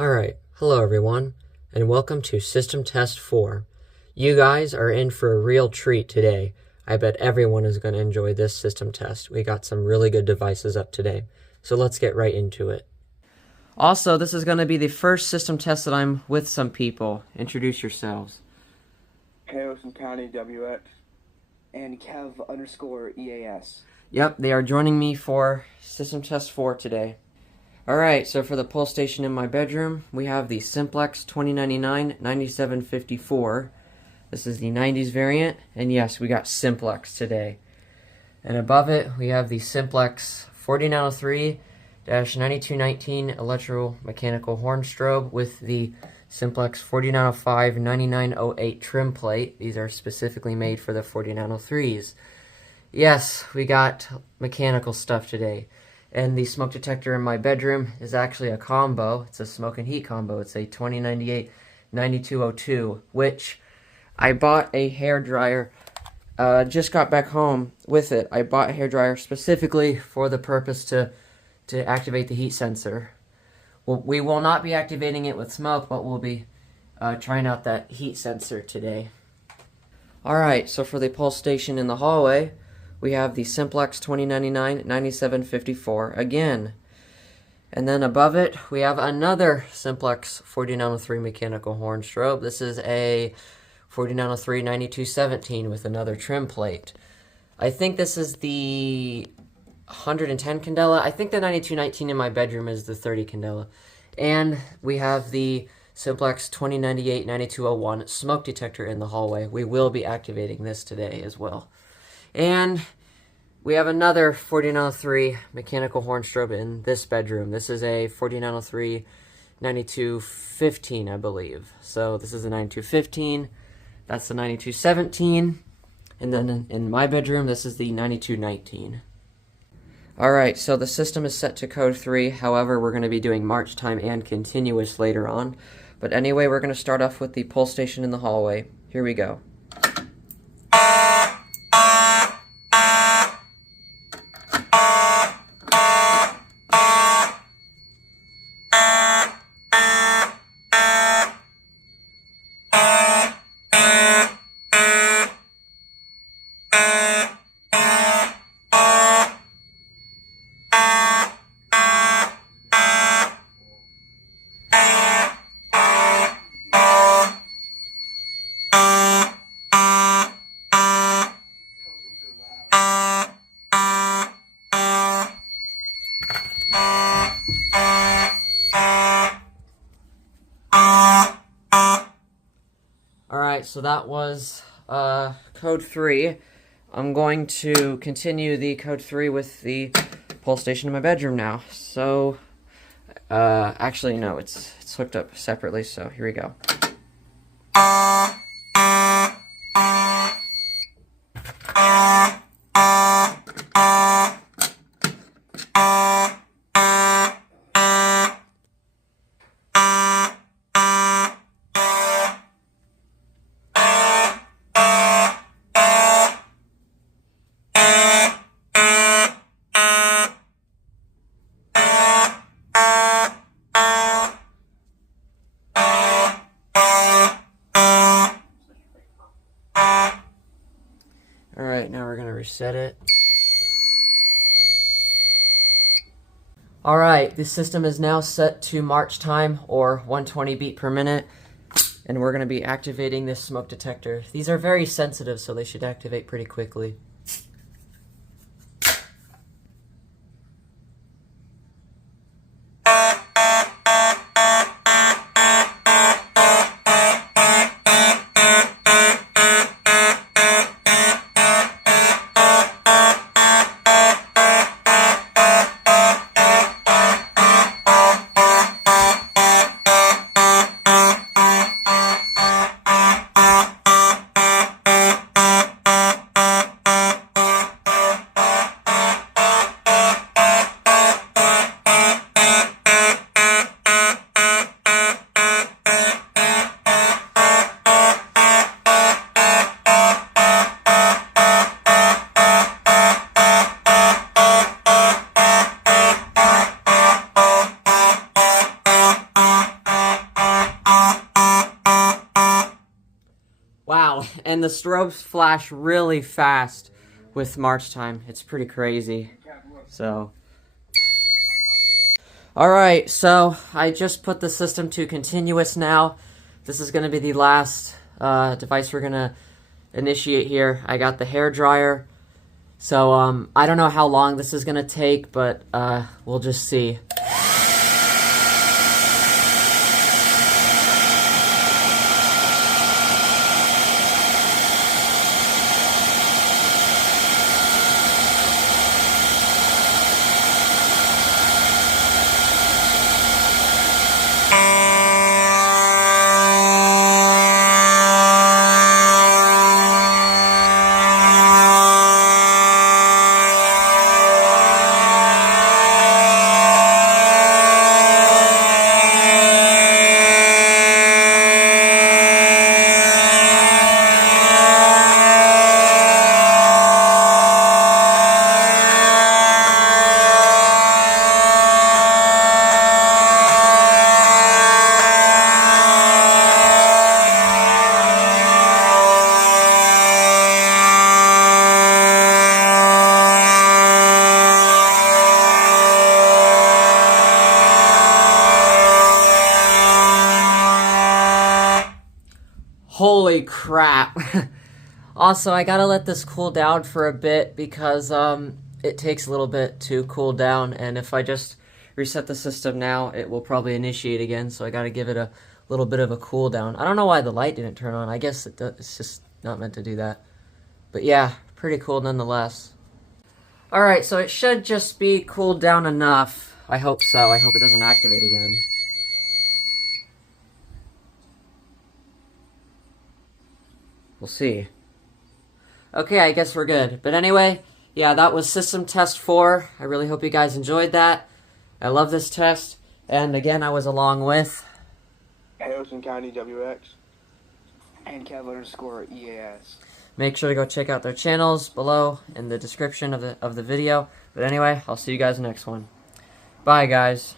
Alright, hello everyone, and welcome to System Test 4. You guys are in for a real treat today. I bet everyone is going to enjoy this system test. We got some really good devices up today, so let's get right into it. Also, this is going to be the first system test that I'm with some people. Introduce yourselves. Harrison County WX and Kev_EAS. Yep, they are joining me for System Test 4 today. Alright, so for the pull station in my bedroom, we have the Simplex 2099-9754. This is the 90s variant, and yes, we got Simplex today. And above it, we have the Simplex 4093-9219 electromechanical horn strobe with the Simplex 4095-9908 trim plate. These are specifically made for the 4093s. Yes, we got mechanical stuff today. And the smoke detector in my bedroom is actually a combo. It's a smoke and heat combo. It's a 2098-9202, which I bought a hairdryer. Just got back home with it. I bought a hairdryer specifically for the purpose to activate the heat sensor. Well, we will not be activating it with smoke, but we'll be trying out that heat sensor today. Alright, so for the pulse station in the hallway, we have the Simplex 2099-9754 again. And then above it, we have another Simplex 4093 mechanical horn strobe. This is a 4093-9217 with another trim plate. I think this is the 110 candela. I think the 9219 in my bedroom is the 30 candela. And we have the Simplex 2098-9201 smoke detector in the hallway. We will be activating this today as well. And we have another 4093 mechanical horn strobe in this bedroom. This is a 4093-9215, I believe. So this is the 9215. That's the 9217. And then in my bedroom, this is the 9219. Alright, so the system is set to code 3. However, we're going to be doing march time and continuous later on. But anyway, we're going to start off with the pull station in the hallway. Here we go. Alright, so that was code 3. I'm going to continue the code 3 with the pull station in my bedroom now. So, actually no, it's hooked up separately, so here we go. Alright, now we're going to reset it. Alright, the system is now set to march time, or 120 beat per minute, and we're going to be activating this smoke detector. These are very sensitive, so they should activate pretty quickly. and the strobes flash really fast with March time. It's pretty crazy. So, alright, so I just put the system to continuous now. This is going to be the last device we're going to initiate here. I got the hair dryer. So, I don't know how long this is going to take, but we'll just see. Holy crap. Also, I gotta let this cool down for a bit because it takes a little bit to cool down, and if I just reset the system now, it will probably initiate again, so I gotta give it a little bit of a cool down. I don't know why the light didn't turn on. I guess it's just not meant to do that. But yeah, pretty cool nonetheless. Alright, so it should just be cooled down enough. I hope so. I hope it doesn't activate again. We'll see. Okay, I guess we're good. But anyway, yeah, that was System Test 4. I really hope you guys enjoyed that. I love this test. And again, I was along with Harrison County WX. And Kev_EAS. Make sure to go check out their channels below in the description of the video. But anyway, I'll see you guys next one. Bye, guys.